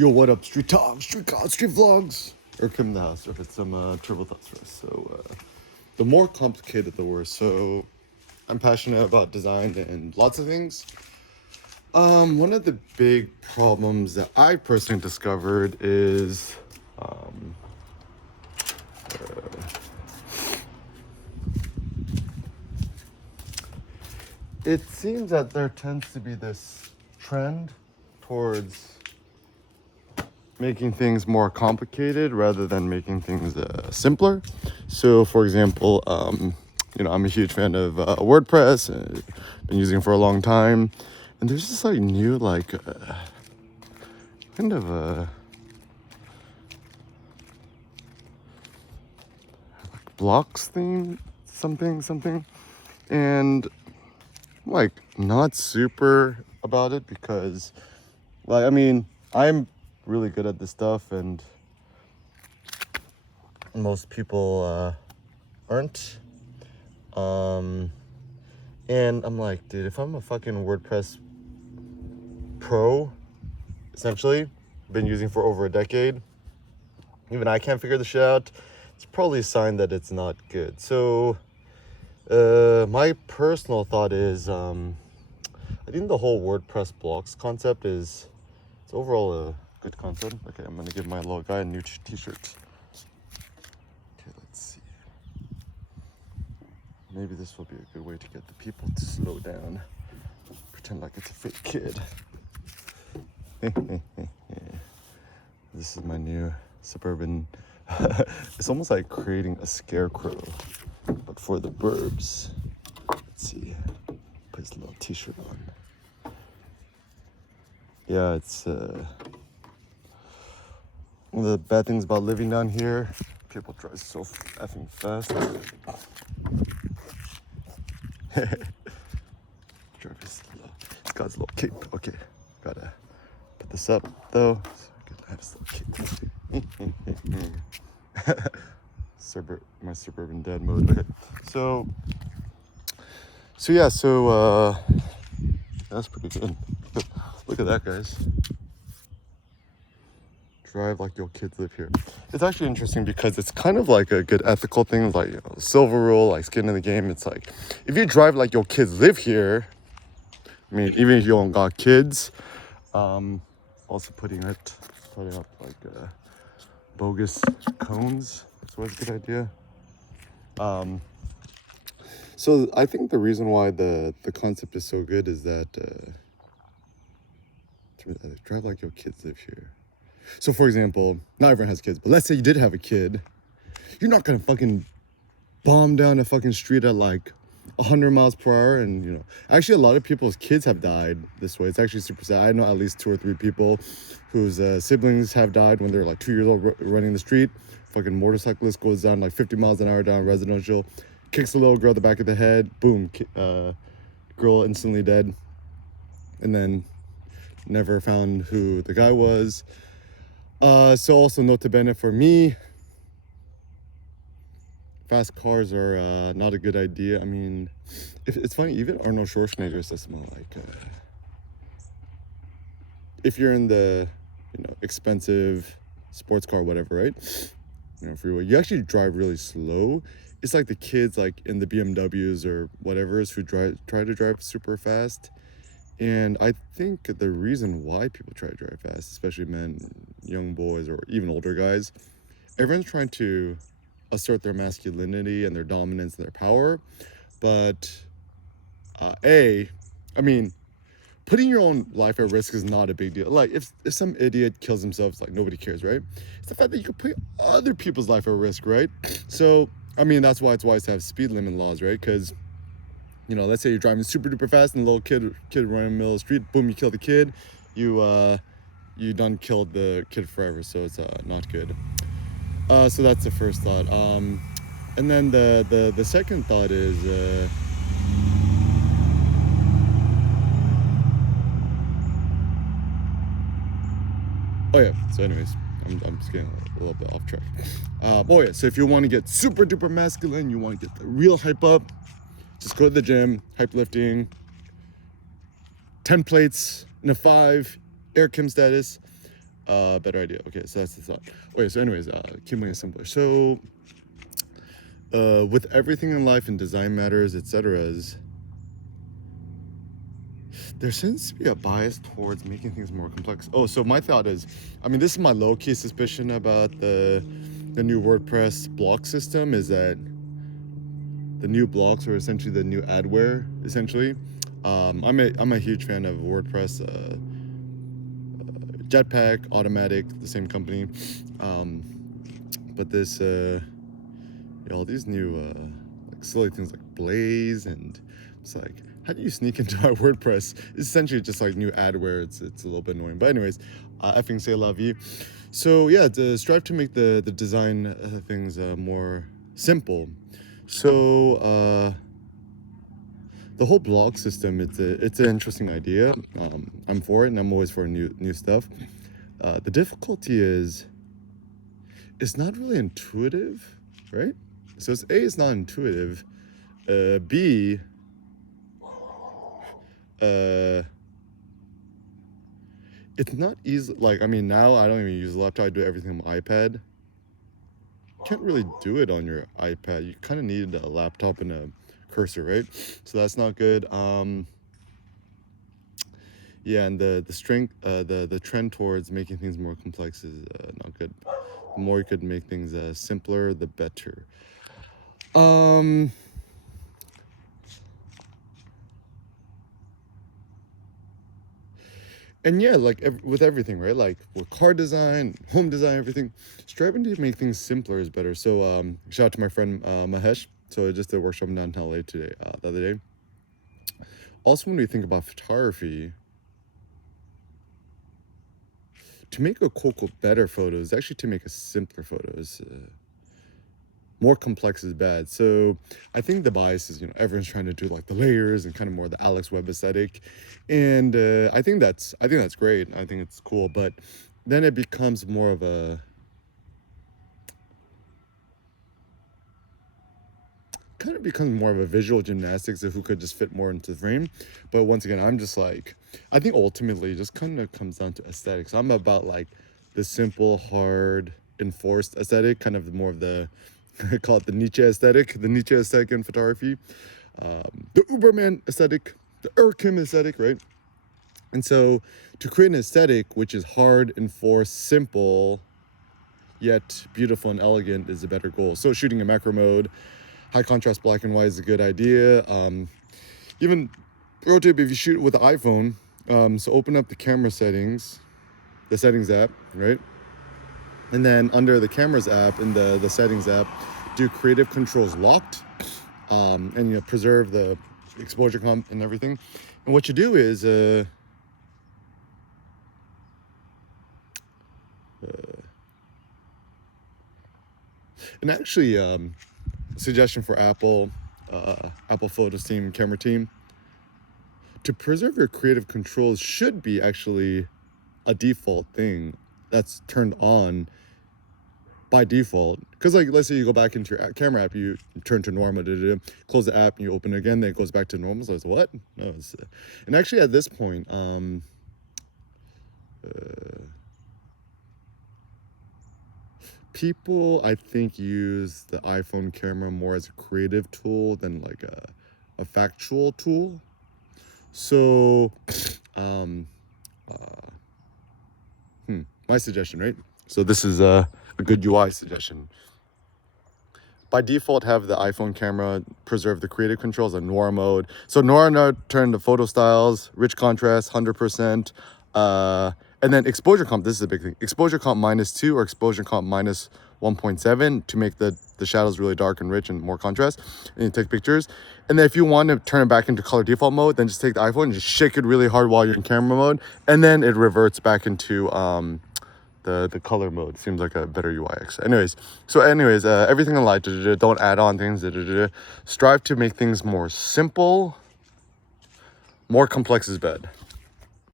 Yo, what up, street talk, street cars, street vlogs, or come the house, or if it's some trivial thoughts for us. So, the more complicated, the worse. So, I'm passionate about design and lots of things. One of the big problems that I personally discovered is, it seems that there tends to be this trend towards making things more complicated rather than making things simpler. So, for example, I'm a huge fan of WordPress. Been using it for a long time, and there's this like new kind of blocks theme, something, and I'm like not super about it because, I'm really good at this stuff, and most people aren't. And I'm like, dude, if I'm a fucking WordPress pro, essentially, been using for over a decade, even I can't figure this shit out, it's probably a sign that it's not good. So, my personal thought is, I think the whole WordPress blocks concept it's overall a good concept. Okay, I'm gonna give my little guy a new t-shirt. Okay, let's see. Maybe this will be a good way to get the people to slow down. Pretend like it's a fake kid. This is my new Suburban. It's almost like creating a scarecrow, but for the burbs. Let's see. Put his little t-shirt on. Yeah, it's one of the bad things about living down here. People drive so effing fast. He's got his little cape. Okay, gotta put this up though. So I can have his little cape. My suburban dad mode. Okay, so that's pretty good. Look at that, guys. Drive like your kids live here. It's actually interesting because it's kind of like a good ethical thing, like, silver rule, like skin in the game. It's like, if you drive like your kids live here, I mean, even if you don't got kids, also putting up like bogus cones. That's always a good idea. So I think the reason why the concept is so good is that drive like your kids live here. So, for example, not everyone has kids, but let's say you did have a kid. You're not gonna fucking bomb down a fucking street at like 100 miles per hour. And, actually, a lot of people's kids have died this way. It's actually super sad. I know at least 2 or 3 people whose siblings have died when they're like 2 years old running the street. Fucking motorcyclist goes down like 50 miles an hour down residential, kicks the little girl in the back of the head, boom, girl instantly dead. And then never found who the guy was. So also note to bene for me, fast cars are not a good idea. I mean, it's funny, even Arnold Schwarzenegger says something like, if you're in the, expensive sports car, whatever, right? Freeway, you actually drive really slow. It's like the kids like in the BMWs or whatever's who try to drive super fast. And I think the reason why people try to drive fast, especially men, young boys, or even older guys, everyone's trying to assert their masculinity and their dominance and their power. But putting your own life at risk is not a big deal. Like if some idiot kills himself, it's like nobody cares, right? It's the fact that you could put other people's life at risk, right? So, that's why it's wise to have speed limit laws, right? Because let's say you're driving super duper fast and a little kid running in the middle of the street, boom, you kill the kid, you done killed the kid forever, so it's not good. So that's the first thought. And then the second thought is so anyways, I'm just getting a little bit off track. So if you want to get super duper masculine, you want to get the real hype up, just go to the gym, hype lifting, 10 plates in a 5, air Kim status. better idea. Okay, so that's the thought. Okay, so anyways, keep making it simpler. So with everything in life and design matters, etc., there seems to be a bias towards making things more complex. Oh, so my thought is, I mean, this is my low-key suspicion about the new WordPress block system, is that the new blocks are essentially the new adware, essentially. I'm a huge fan of WordPress, Jetpack, Automatic, the same company. But this, all these new like silly things like Blaze, and it's like, how do you sneak into our WordPress? It's essentially just like new adware. It's a little bit annoying. But anyways, effing say la vie. So yeah, to strive to make the design things more simple. So the whole blog system, it's an interesting idea. I'm for it, and I'm always for new stuff. The difficulty is it's not really intuitive, right? So it's A, it's not intuitive. B, it's not easy. Like, I mean, now I don't even use a laptop. I do everything on my iPad. Can't really do it on your iPad. You kind of need a laptop and a cursor, right? So that's not good. Yeah, and the strength, the trend towards making things more complex is not good. The more you could make things simpler, the better. And yeah, like with everything, right? Like with car design, home design, everything, striving to make things simpler is better. So shout out to my friend Mahesh. So I just did a workshop in downtown LA today, the other day. Also, when we think about photography, to make a quote better photos, actually to make a simpler photos. More complex is bad. So I think the bias is, everyone's trying to do like the layers and kind of more the Alex Webb aesthetic, and I think that's great. I think it's cool, but then it becomes more of a visual gymnastics of who could just fit more into the frame. But once again, I'm just like, I think ultimately it just kind of comes down to aesthetics. I'm about like the simple, hard, enforced aesthetic, kind of more of the I call it the Nietzsche aesthetic in photography, the Uberman aesthetic, the Erkim aesthetic, right? And so to create an aesthetic which is hard, enforced, simple, yet beautiful and elegant is a better goal. So shooting in macro mode, high contrast black and white is a good idea. Even pro tip, if you shoot with the iPhone, so open up the camera settings, the settings app, right? And then under the cameras app in the settings app, do creative controls locked, and preserve the exposure comp and everything. And what you do is and actually suggestion for Apple Photos team, camera team, to preserve your creative controls should be actually a default thing that's turned on by default. Because like, let's say you go back into your camera app, you turn to normal, close the app and you open it again, then it goes back to normal. So it's what? No, and actually at this point, people I think use the iPhone camera more as a creative tool than like a factual tool. So my suggestion, right? So this is a good UI suggestion. By default, have the iPhone camera preserve the creative controls in Noir mode. So Noir mode, turn the photo styles, rich contrast, 100%. And then exposure comp, this is a big thing. Exposure comp -2 or exposure comp -1.7 to make the shadows really dark and rich and more contrast. And you take pictures. And then if you want to turn it back into color default mode, then just take the iPhone and just shake it really hard while you're in camera mode. And then it reverts back into the color mode. Seems like a better UIX. Anyways, everything in light, don't add on things. Strive to make things more simple. More complex is bad.